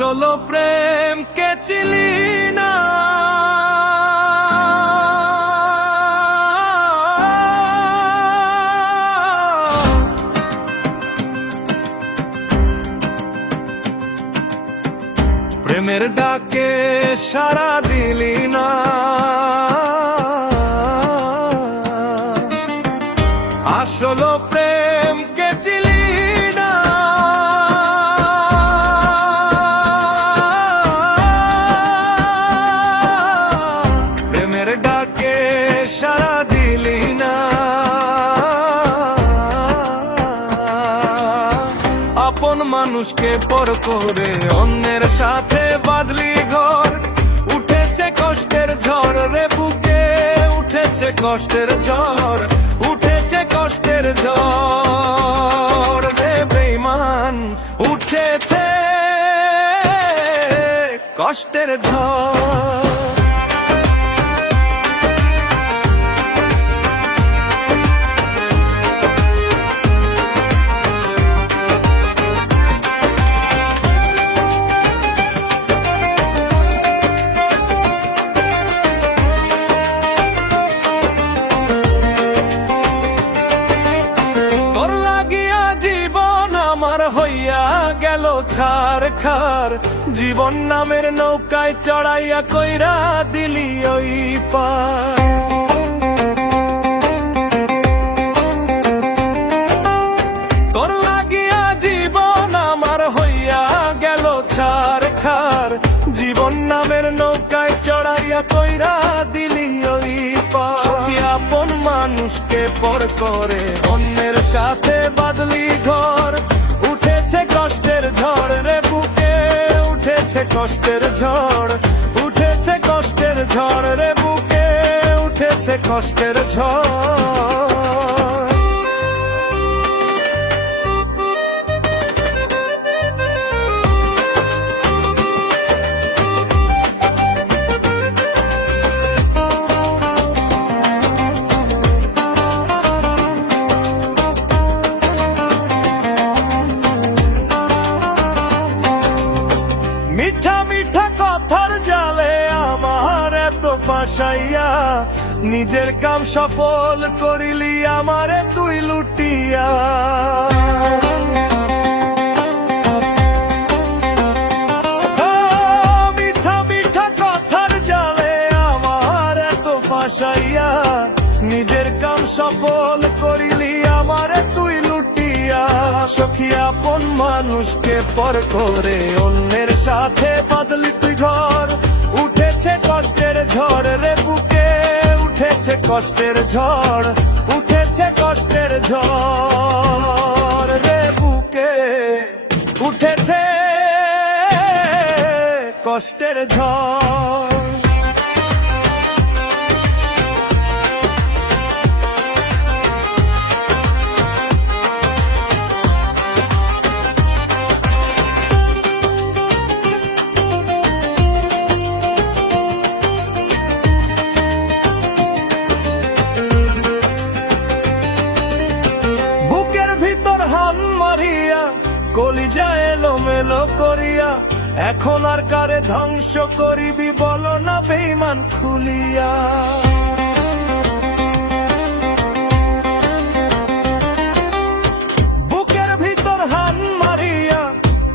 আসল প্রেম কে চিলি না, প্রেমের ডাকে সাড়া দিলি না। আসল প্রেম কে চিলি না, প্রেমের ডাকে সাড়া দিলি না। আপন মানুষকে পর করে অন্যের সাথে বাঁধলি ঘর, উঠেছে কষ্টের ঝড় রে বুকে, উঠেছে কষ্টের ঝড়, উঠেছে কষ্টের ঝড় রে বেঈমান, উঠেছে কষ্টের ঝড়। হইয়া গেল ছারখার, জীবন নামের নৌকায় চড়াইয়া কইরা দিলি ওই পার। তোর লাগিয়া জীবন আমার হইয়া গেল ছারখার, জীবন নামের নৌকায় চড়াইয়া কইরা দিলি ওই পার। সখী আপন মানুষকে পর করে অন্যের সাথে বাঁধলি ঘর, উঠেছে কষ্টের ঝড় রে বুকে, উঠেছে কষ্টের ঝড়, উঠেছে কষ্টের ঝড় রে বুকে, উঠেছে কষ্টের ঝড়। মিঠা মিঠা কথার জালে আমার এত ফাঁসাইয়া, নিজের কাম সফল করিলি আমারে তুই লুটিয়া। মিঠা মিঠা কথার জালে আমার এত ফাঁসাইয়া, নিজের কাম সফল করিলি আমারে তুই লুটিয়া। সখী আপন মানুষকে পর করে অন্যের সাথে বাঁধলি তুই ঘর, উঠেছে কষ্টের ঝড় রে বুকে, উঠেছে কষ্টের ঝড়, উঠেছে কষ্টের ঝড় রে বুকে, উঠেছে কষ্টের ঝড়। কলিজা এলোমেলো করিয়া এখন আর কারে ধ্বংস করিবি বলো না বেঈমান খুলিয়া। বুকের ভিতর হান মারিয়া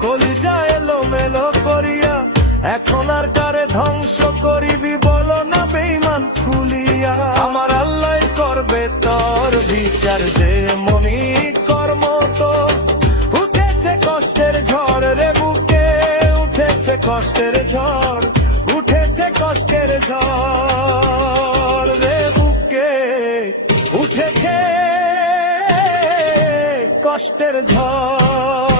কলিজা এলোমেলো করিয়া এখন আর কারে ধ্বংস করিবি বলো না বেঈমান খুলিয়া। আমার আল্লাহ করবে তোর বিচার, যে মনি কর্ম তোর, কষ্টের ঝড় রে বুকে, উঠেছে কষ্টের ঝড়, উঠেছে কষ্টের ঝড় রে বুকে, উঠেছে কষ্টের ঝড়।